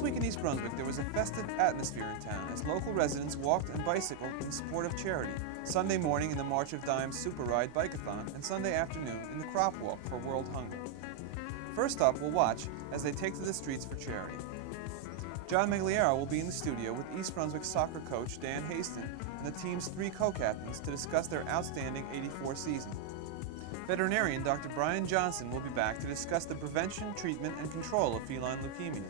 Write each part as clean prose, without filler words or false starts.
This week in East Brunswick, there was a festive atmosphere in town as local residents walked and bicycled in support of charity. Sunday morning in the March of Dimes Super Ride Bike-a-thon, and Sunday afternoon in the Crop Walk for World Hunger. First up, we'll watch as they take to the streets for charity. John Magliaro will be in the studio with East Brunswick soccer coach Dan Haston and the team's 3 co-captains to discuss their outstanding '84 season. Veterinarian Dr. Brian Johnson will be back to discuss the prevention, treatment, and control of feline leukemia.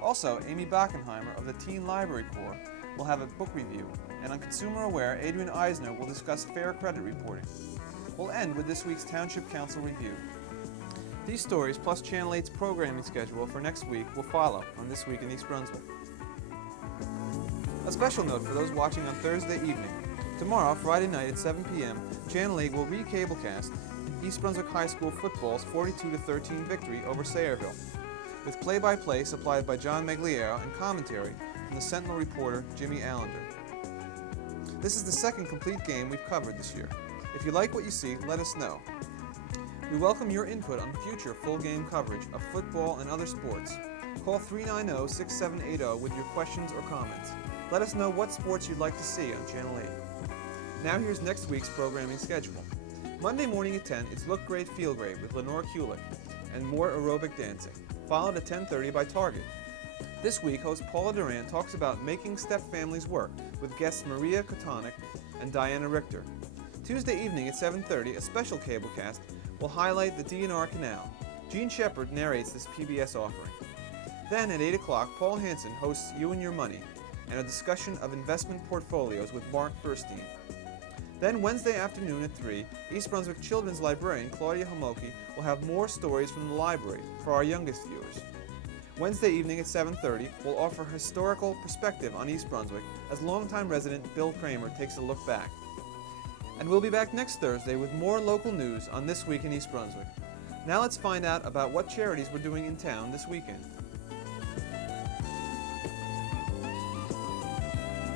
Also, Amy Bockenheimer of the Teen Library Corps will have a book review, and on Consumer Aware, Adrian Eisner will discuss fair credit reporting. We'll end with this week's Township Council review. These stories, plus Channel 8's programming schedule for next week, will follow on This Week in East Brunswick. A special note for those watching on Thursday evening. Tomorrow, Friday night at 7 p.m., Channel 8 will re-cablecast East Brunswick High School football's 42-13 victory over Sayreville, with play-by-play supplied by John Magliaro and commentary from the Sentinel reporter Jimmy Allender. This is the second complete game we've covered this year. If you like what you see, let us know. We welcome your input on future full-game coverage of football and other sports. Call 390-6780 with your questions or comments. Let us know what sports you'd like to see on Channel 8. Now here's next week's programming schedule. Monday morning at 10, it's Look Great, Feel Great with Lenore Kulik and more aerobic dancing, followed at 10:30 by Target. This week, host Paula Duran talks about making step-families work with guests Maria Kotonik and Diana Richter. Tuesday evening at 7:30, a special cablecast will highlight the DNR Canal. Gene Shepard narrates this PBS offering. Then at 8 o'clock, Paul Hansen hosts You and Your Money and a discussion of investment portfolios with Mark Furstein. Then Wednesday afternoon at 3, East Brunswick Children's Librarian Claudia Homoki will have more stories from the library for our youngest viewers. Wednesday evening at 7:30, we'll offer historical perspective on East Brunswick as longtime resident Bill Kramer takes a look back. And we'll be back next Thursday with more local news on This Week in East Brunswick. Now let's find out about what charities we're doing in town this weekend.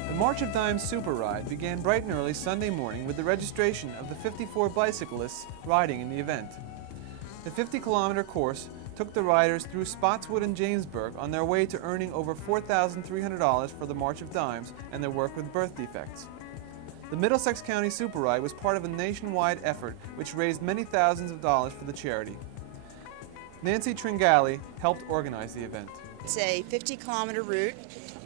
The March of Dimes Super Ride began bright and early Sunday morning with the registration of the 54 bicyclists riding in the event. The 50-kilometer course took the riders through Spotswood and Jamesburg on their way to earning over $4,300 for the March of Dimes and their work with birth defects. The Middlesex County Super Ride was part of a nationwide effort which raised many thousands of dollars for the charity. Nancy Tringali helped organize the event. It's a 50-kilometer route,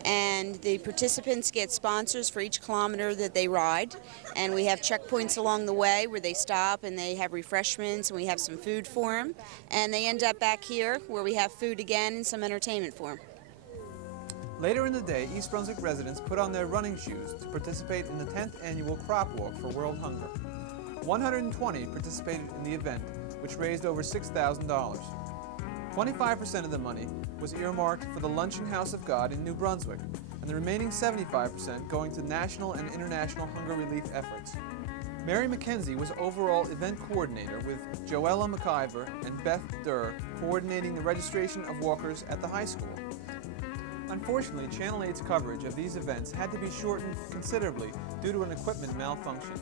and the participants get sponsors for each kilometer that they ride, and we have checkpoints along the way where they stop and they have refreshments and we have some food for them, and they end up back here where we have food again and some entertainment for them. Later in the day, East Brunswick residents put on their running shoes to participate in the 10th annual Crop Walk for World Hunger. 120 participated in the event, which raised over $6,000. 25% of the money was earmarked for the Luncheon House of God in New Brunswick, and the remaining 75% going to national and international hunger relief efforts. Mary McKenzie was overall event coordinator, with Joella McIver and Beth Durr coordinating the registration of walkers at the high school. Unfortunately, Channel 8's coverage of these events had to be shortened considerably due to an equipment malfunction.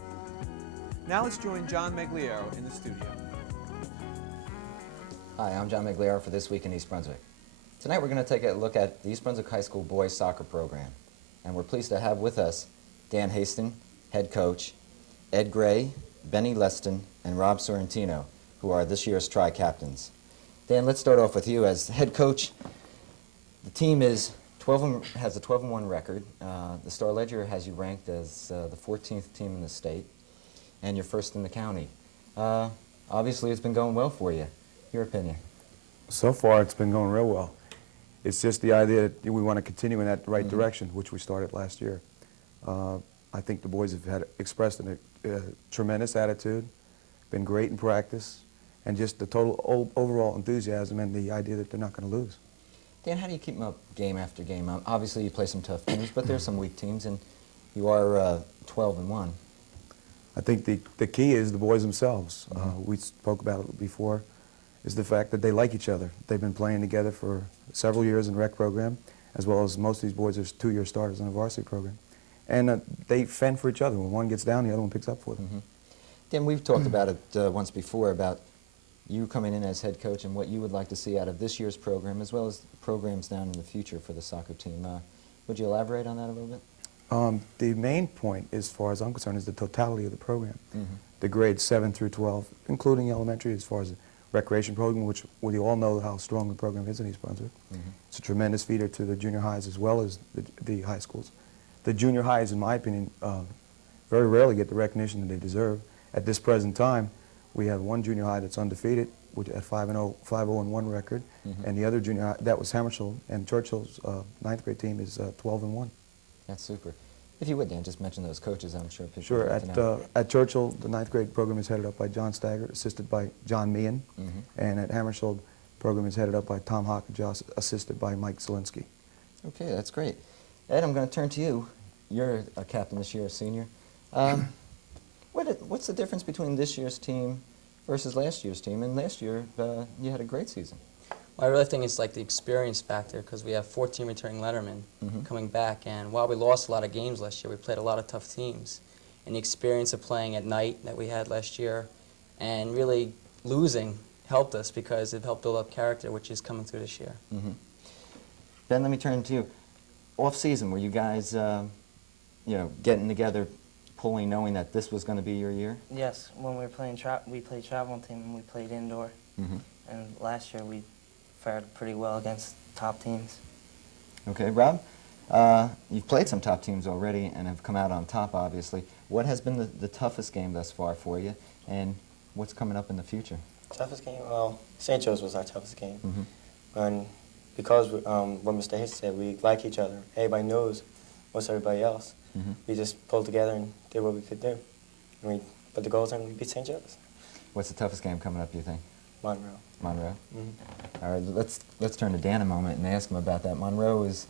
Now let's join John Magliaro in the studio. Hi, I'm John Magliaro for This Week in East Brunswick. Tonight we're going to take a look at the East Brunswick High School boys soccer program. And we're pleased to have with us Dan Haston, head coach, Ed Gray, Benny Leston, and Rob Sorrentino, who are this year's tri-captains. Dan, let's start off with you as head coach. The team has a 12-1 record. The Star Ledger has you ranked as the 14th team in the state, and you're first in the county. Obviously, it's been going well for you. Your opinion? So far, it's been going real well. It's just the idea that we want to continue in that right direction, which we started last year. I think the boys have expressed a tremendous attitude, been great in practice, and just the total overall enthusiasm and the idea that they're not going to lose. Dan, how do you keep them up game after game? Obviously, you play some tough teams, but there's some weak teams, and you are 12-1. I think the key is the boys themselves. We spoke about it before, is the fact that they like each other. They've been playing together for several years in rec program, as well as most of these boys are 2-year starters in the varsity program. And they fend for each other. When one gets down, the other one picks up for them. Dan, we've talked about it once before about you coming in as head coach and what you would like to see out of this year's program as well as programs down in the future for the soccer team. Would you elaborate on that a little bit? The main point, as far as I'm concerned, is the totality of the program. Mm-hmm. The grades 7 through 12, including elementary, as far as the recreation program, which we all know how strong the program is in East Brunswick. Mm-hmm. It's a tremendous feeder to the junior highs as well as the high schools. The junior highs, in my opinion, very rarely get the recognition that they deserve. At this present time, we have one junior high that's undefeated, which at 5-0-1 record, Mm-hmm. and the other junior high, that was Hammarskjöld, and Churchill's 9th grade team is 12-1. That's super. If you would, Dan, just mention those coaches. I'm sure people Sure. would like to know. At Churchill, the 9th grade program is headed up by John Staggert, assisted by John Meehan. Mm-hmm. And at Hammarskjöld, program is headed up by Tom Hockajoss, assisted by Mike Zielinski. Okay, that's great. Ed, I'm going to turn to you. You're a captain this year, a senior. What's the difference between this year's team versus last year's team? And last year, you had a great season. Well, I really think it's like the experience factor because we have 14 returning lettermen coming back, and while we lost a lot of games last year, we played a lot of tough teams. And the experience of playing at night that we had last year and really losing helped us because it helped build up character, which is coming through this year. Mm-hmm. Ben, let me turn to you. Off-season, were you guys, getting together, pulling, knowing that this was going to be your year? Yes, when we were playing we played travel team and we played indoor. Mm-hmm. And last year we fared pretty well against top teams. Okay, Rob, you've played some top teams already and have come out on top, obviously. What has been the toughest game thus far for you, and what's coming up in the future? Toughest game? Well, St. Joe's was our toughest game. Mm-hmm. And because what Mr. Hayes said, we like each other. Everybody knows what's everybody else. Mm-hmm. We just pulled together and did what we could do. And we put the goals in and we beat St. Joe's. What's the toughest game coming up, do you think? Monroe. Monroe? Mm-hmm. All right, let's turn to Dan a moment and ask him about that. Monroe is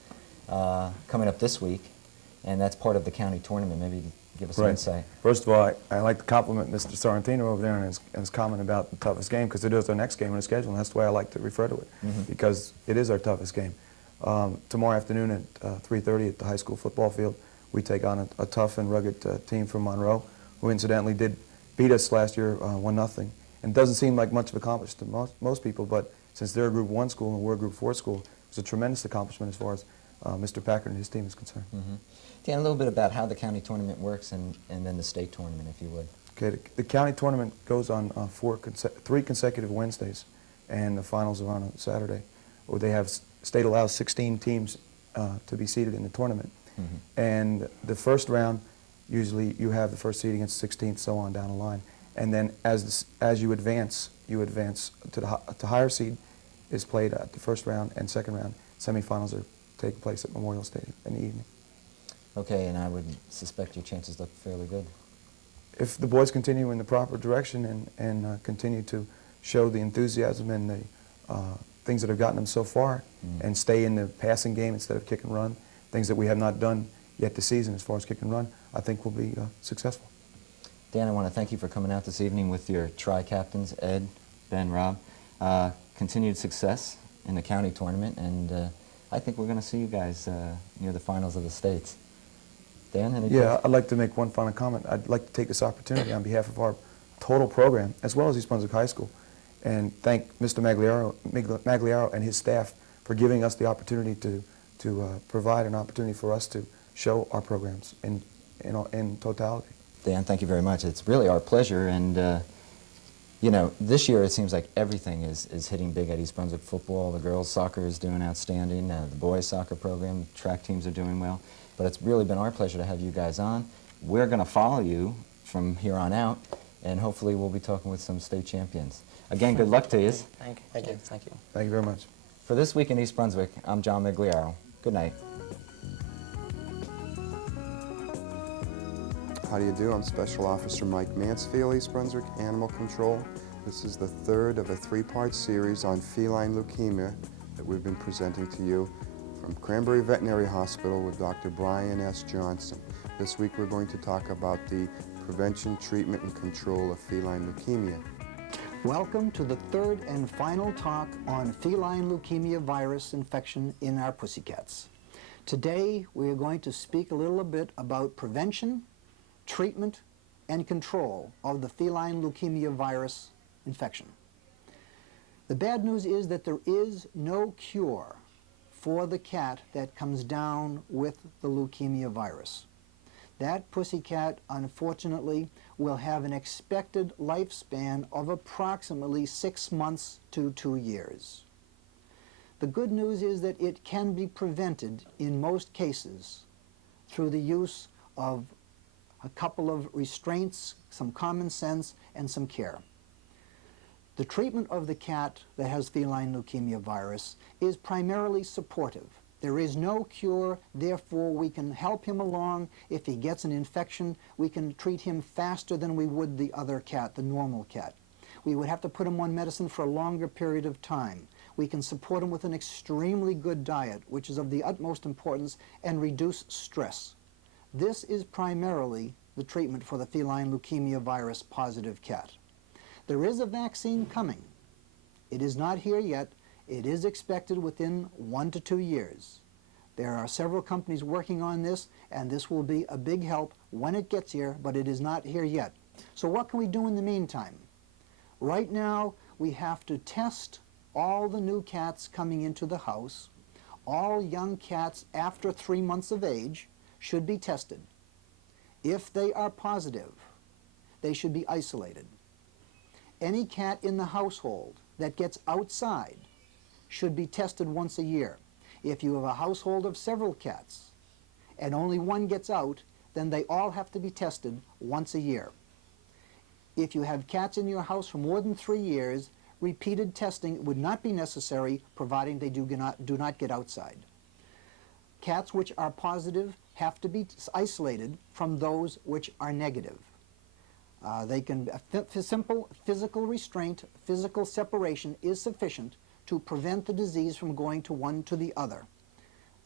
coming up this week, and that's part of the county tournament. Maybe you could give us some insight. First of all, I like to compliment Mr. Sorrentino over there and his comment about the toughest game, because it is our next game on the schedule, and that's the way I like to refer to it, because it is our toughest game. Tomorrow afternoon at 3:30 at the high school football field, we take on a tough and rugged team from Monroe, who incidentally did beat us last year 1-0. And it doesn't seem like much of an accomplishment to most people, but since they're a Group 1 school and we're a Group 4 school, it's a tremendous accomplishment as far as Mr. Packard and his team is concerned. Mm-hmm. Dan, a little bit about how the county tournament works and then the state tournament, if you would. Okay, the county tournament goes on 3 consecutive Wednesdays, and the finals are on a Saturday. Where they have, state allows 16 teams to be seeded in the tournament. Mm-hmm. And the first round, usually you have the first seed against 16th, so on down the line. And then as you advance to the higher seed is played at the first round and second round. Semifinals are taking place at Memorial Stadium in the evening. Okay, and I would suspect your chances look fairly good. If the boys continue in the proper direction and continue to show the enthusiasm and the things that have gotten them so far, and stay in the passing game instead of kick and run, things that we have not done yet this season as far as kick and run, I think we'll be successful. Dan, I want to thank you for coming out this evening with your tri-captains, Ed, Ben, Rob. Continued success in the county tournament, and I think we're going to see you guys near the finals of the states. Dan, any Yeah, I'd like to make one final comment. I'd like to take this opportunity on behalf of our total program, as well as East Brunswick High School, and thank Mr. Magliaro and his staff for giving us the opportunity to provide an opportunity for us to show our programs in totality. Dan, thank you very much. It's really our pleasure, and this year it seems like everything is hitting big at East Brunswick football. The girls' soccer is doing outstanding. The boys' soccer program, track teams are doing well. But it's really been our pleasure to have you guys on. We're going to follow you from here on out, and hopefully we'll be talking with some state champions. Again, good luck to you. Thank you. Thank you. Thank you. Thank you very much. For This Week in East Brunswick, I'm John Migliaro. Good night. How do you do? I'm Special Officer Mike Mansfield, East Brunswick Animal Control. This is the third of a 3-part series on feline leukemia that we've been presenting to you from Cranberry Veterinary Hospital with Dr. Brian S. Johnson. This week we're going to talk about the prevention, treatment, and control of feline leukemia. Welcome to the third and final talk on feline leukemia virus infection in our pussycats. Today we are going to speak a little bit about prevention, treatment, and control of the feline leukemia virus infection. The bad news is that there is no cure for the cat that comes down with the leukemia virus. That pussycat, unfortunately, will have an expected lifespan of approximately 6 months to 2 years. The good news is that it can be prevented in most cases through the use of a couple of restraints, some common sense, and some care. The treatment of the cat that has feline leukemia virus is primarily supportive. There is no cure, therefore we can help him along. If he gets an infection, we can treat him faster than we would the other cat, the normal cat. We would have to put him on medicine for a longer period of time. We can support him with an extremely good diet, which is of the utmost importance, and reduce stress. This is primarily the treatment for the feline leukemia virus positive cat. There is a vaccine coming. It is not here yet. It is expected within 1 to 2 years. There are several companies working on this, and this will be a big help when it gets here, but it is not here yet. So what can we do in the meantime? Right now, we have to test all the new cats coming into the house. All young cats after 3 months of age should be tested. If they are positive, they should be isolated. Any cat in the household that gets outside should be tested once a year. If you have a household of several cats and only one gets out, then they all have to be tested once a year. If you have cats in your house for more than 3 years, repeated testing would not be necessary, providing they do not get outside. Cats which are positive have to be isolated from those which are negative. Simple physical restraint, physical separation is sufficient to prevent the disease from going to one to the other.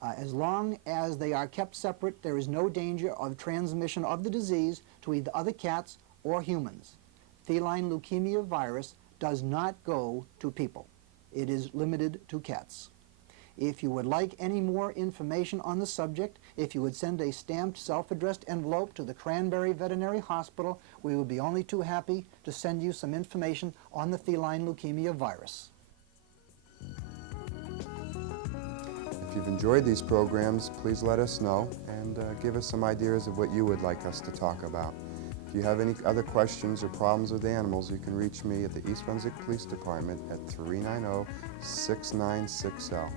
As long as they are kept separate, there is no danger of transmission of the disease to either other cats or humans. Feline leukemia virus does not go to people. It is limited to cats. If you would like any more information on the subject, if you would send a stamped self-addressed envelope to the Cranberry Veterinary Hospital, we would be only too happy to send you some information on the feline leukemia virus. If you've enjoyed these programs, please let us know and give us some ideas of what you would like us to talk about. If you have any other questions or problems with animals, you can reach me at the East Brunswick Police Department at 390-6960.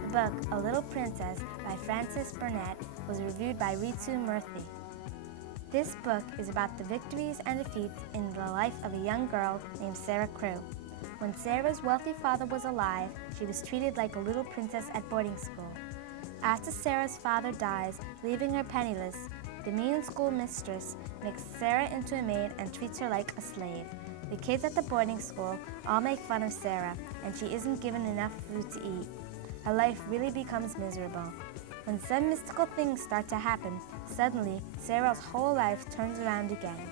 The book, A Little Princess by Frances Burnett, was reviewed by Ritsu Murthy. This book is about the victories and defeats in the life of a young girl named Sarah Crew. When Sarah's wealthy father was alive, she was treated like a little princess at boarding school. After Sarah's father dies, leaving her penniless, the mean school mistress makes Sarah into a maid and treats her like a slave. The kids at the boarding school all make fun of Sarah, and she isn't given enough food to eat. Her life really becomes miserable. When some mystical things start to happen, suddenly Sarah's whole life turns around again.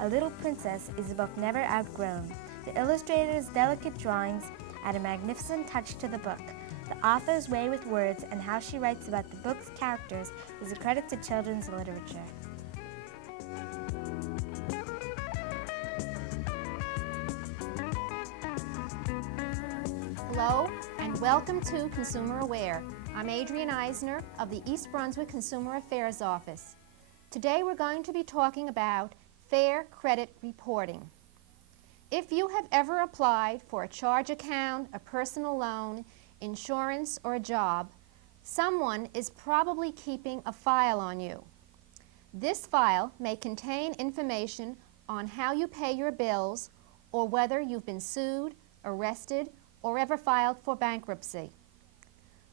A Little Princess is a book never outgrown. The illustrator's delicate drawings add a magnificent touch to the book. The author's way with words and how she writes about the book's characters is a credit to children's literature. Hello and welcome to Consumer Aware. I'm Adrienne Eisner of the East Brunswick Consumer Affairs Office. Today we're going to be talking about fair credit reporting. If you have ever applied for a charge account, a personal loan, insurance, or a job, someone is probably keeping a file on you. This file may contain information on how you pay your bills or whether you've been sued, arrested, or ever filed for bankruptcy.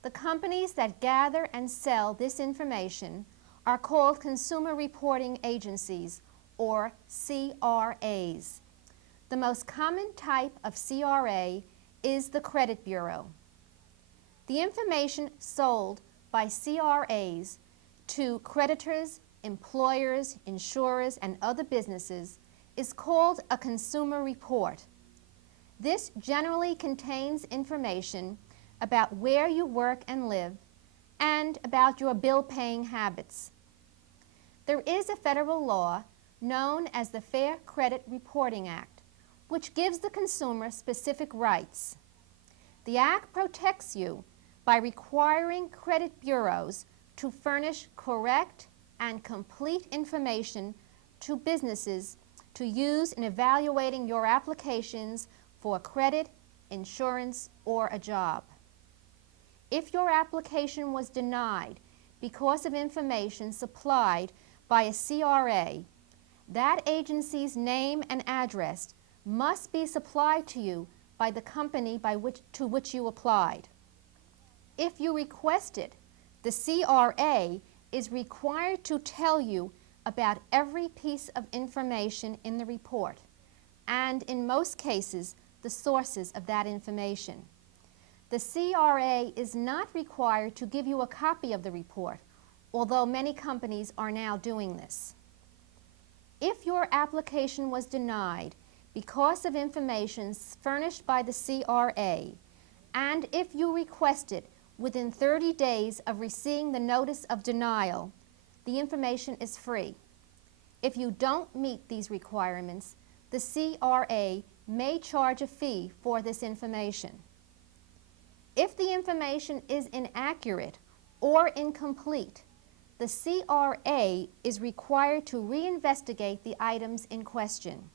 The companies that gather and sell this information are called consumer reporting agencies, or CRAs. The most common type of CRA is the credit bureau. The information sold by CRAs to creditors, employers, insurers, and other businesses is called a consumer report. This generally contains information about where you work and live and about your bill-paying habits. There is a federal law known as the Fair Credit Reporting Act, which gives the consumer specific rights. The Act protects you by requiring credit bureaus to furnish correct and complete information to businesses to use in evaluating your applications for credit, insurance, or a job. If your application was denied because of information supplied by a CRA, that agency's name and address must be supplied to you by the company to which you applied. If you request it, the CRA is required to tell you about every piece of information in the report, and in most cases, the sources of that information. The CRA is not required to give you a copy of the report, although many companies are now doing this. If your application was denied because of information furnished by the CRA, and if you requested within 30 days of receiving the notice of denial, the information is free. If you don't meet these requirements, the CRA may charge a fee for this information. If the information is inaccurate or incomplete, the CRA is required to reinvestigate the items in question.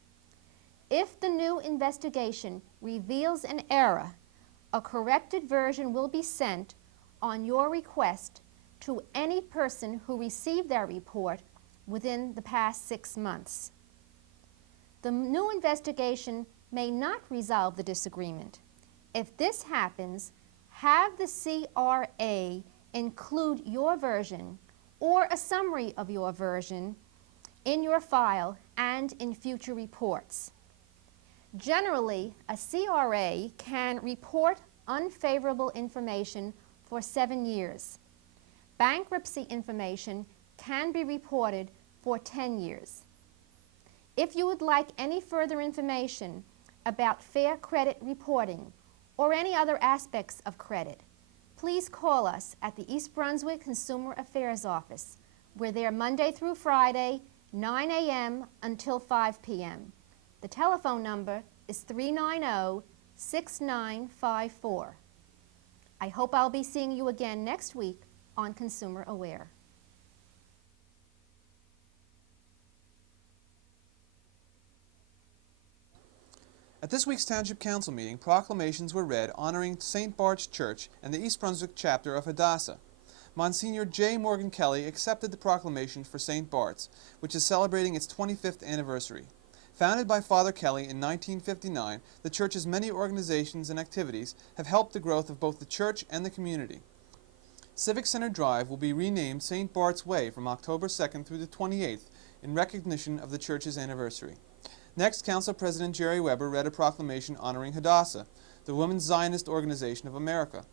If the new investigation reveals an error, a corrected version will be sent on your request to any person who received their report within the past 6 months. The new investigation may not resolve the disagreement. If this happens, have the CRA include your version or a summary of your version in your file and in future reports. Generally, a CRA can report unfavorable information for 7 years. Bankruptcy information can be reported for 10 years. If you would like any further information about fair credit reporting or any other aspects of credit, please call us at the East Brunswick Consumer Affairs Office. We're there Monday through Friday, 9 a.m. until 5 p.m. The telephone number is 390-6954. I hope I'll be seeing you again next week on Consumer Aware. At this week's Township Council meeting, proclamations were read honoring St. Bart's Church and the East Brunswick chapter of Hadassah. Monsignor J. Morgan Kelly accepted the proclamation for St. Bart's, which is celebrating its 25th anniversary. Founded by Father Kelly in 1959, the church's many organizations and activities have helped the growth of both the church and the community. Civic Center Drive will be renamed St. Bart's Way from October 2nd through the 28th in recognition of the church's anniversary. Next, Council President Jerry Weber read a proclamation honoring Hadassah, the Women's Zionist Organization of America.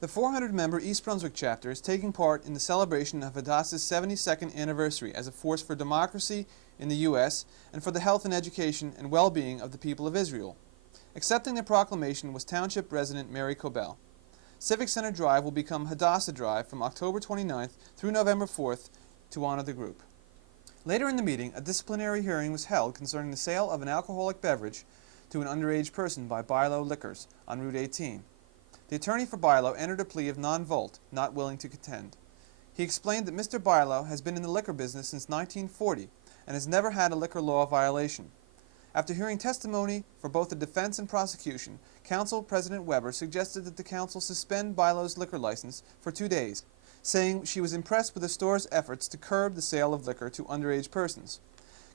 The 400-member East Brunswick chapter is taking part in the celebration of Hadassah's 72nd anniversary as a force for democracy in the U.S. and for the health and education and well-being of the people of Israel. Accepting the proclamation was Township Resident Mary Cobell. Civic Center Drive will become Hadassah Drive from October 29th through November 4th to honor the group. Later in the meeting, a disciplinary hearing was held concerning the sale of an alcoholic beverage to an underage person by Bilo Liquors on Route 18. The attorney for Bilo entered a plea of non-volt, not willing to contend. He explained that Mr. Bilo has been in the liquor business since 1940 and has never had a liquor law violation. After hearing testimony for both the defense and prosecution, Council President Weber suggested that the council suspend Bilo's liquor license for 2 days, saying she was impressed with the store's efforts to curb the sale of liquor to underage persons.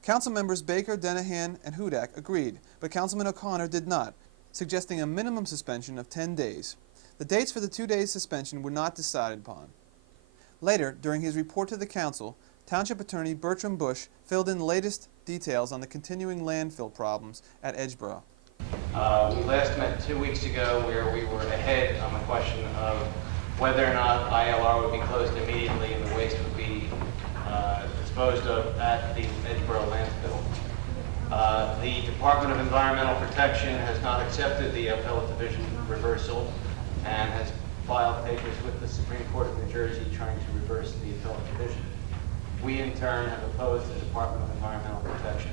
Council members Baker, Denahan, and Hudak agreed, but Councilman O'Connor did not, suggesting a minimum suspension of 10 days. The dates for the 2-day suspension were not decided upon. Later, during his report to the council, Township Attorney Bertram Bush filled in the latest details on the continuing landfill problems at Edgeboro. We last met 2 weeks ago where we were ahead on the question of whether or not ILR would be closed immediately and the waste would be disposed of at the Edgeboro landfill. The Department of Environmental Protection has not accepted the appellate division reversal and has filed papers with the Supreme Court of New Jersey trying to reverse the appellate division. We, in turn, have opposed the Department of Environmental Protection,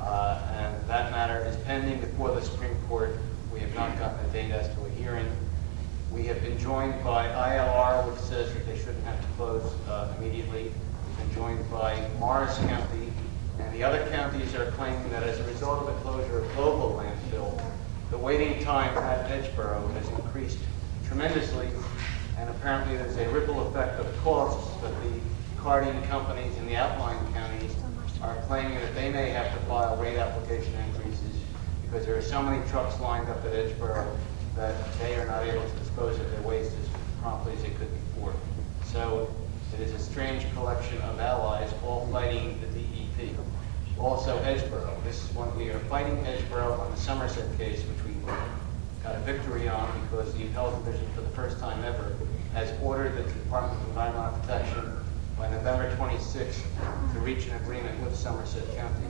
and that matter is pending before the Supreme Court. We have not gotten a date as to a hearing. We have been joined by ILR, which says that they shouldn't have to close immediately. We've been joined by Morris County, and the other counties are claiming that as a result of the closure of Global Landfill, the waiting time at Edgeboro has increased tremendously, and apparently there's a ripple effect of costs that the carting companies in the outlying counties are claiming that they may have to file rate application increases because there are so many trucks lined up at Edgeboro that they are not able to dispose of their waste as promptly as they could before. So it is a strange collection of allies all fighting the DEP. Also Edgeboro. This is one we are fighting Edgeboro on the Somerset case, which we got a victory on because the appellate division for the first time ever has ordered the Department of Environmental Protection by November 26th to reach an agreement with Somerset County.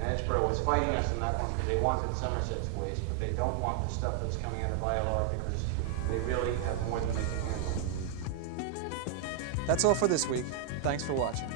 And Edgeboro was fighting us in that one because they wanted Somerset's waste, but they don't want the stuff that's coming out of ILR because they really have more than they can handle. That's all for this week. Thanks for watching.